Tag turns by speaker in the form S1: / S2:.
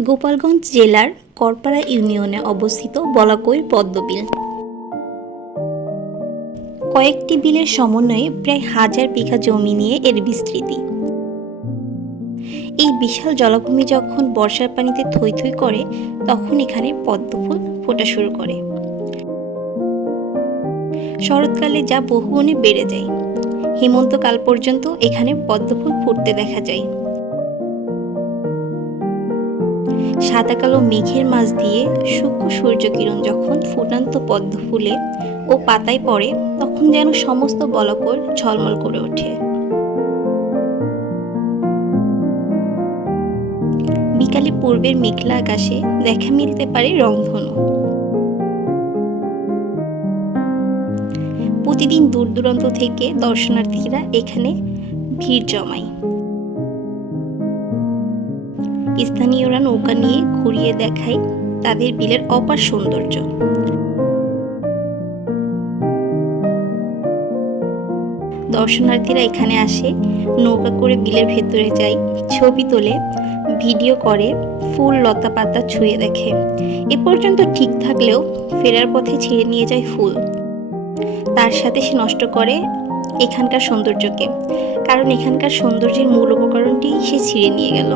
S1: গোপালগঞ্জ জেলার করপাড়া ইউনিয়নে অবস্থিত বলাকৈর পদ্মবিল। কয়েকটি বিলের সমন্বয়ে প্রায় হাজার বিঘা জমি নিয়ে এর বিস্তৃতি। এই বিশাল জলাভূমি যখন বর্ষার পানিতে থই থই করে, তখন এখানে পদ্মফুল ফোটা শুরু করে। শরৎকালে যা বহুগুণে বেড়ে যায়। হেমন্তকাল পর্যন্ত এখানে পদ্মফুল ফুটতে দেখা যায়। সাদা কালো মেঘের মাঝ দিয়ে সূক্ষ্ম সূর্যকিরণ যখন ফুটান্ত পদ্ম ফুলে ও পাতায় পড়ে, তখন যেন সমস্ত বলকর ঝলমল করে ওঠে। বিকালে পূর্বের মেঘলা আকাশে দেখা মিলতে পারে রংধনু। প্রতিদিন দূর দূরান্ত থেকে দর্শনার্থীরা এখানে ভিড় জমায়। স্থানীয়রা নৌকা নিয়ে ঘুরিয়ে দেখায় তাদের বিলের অপার সৌন্দর্য। দর্শনার্থীরা এখানে আসে, নৌকা করে বিলের ভেতরে যায়, ছবি তোলে, ভিডিও করে, ফুল লতা পাতা ছুঁয়ে দেখে। এ পর্যন্ত ঠিক থাকলেও ফেরার পথে ছিঁড়ে নিয়ে যায় ফুল। তার সাথে সে নষ্ট করে এখানকার সৌন্দর্যকে, কারণ এখানকার সৌন্দর্যের মূল উপকরণটি সে ছিঁড়ে নিয়ে গেল।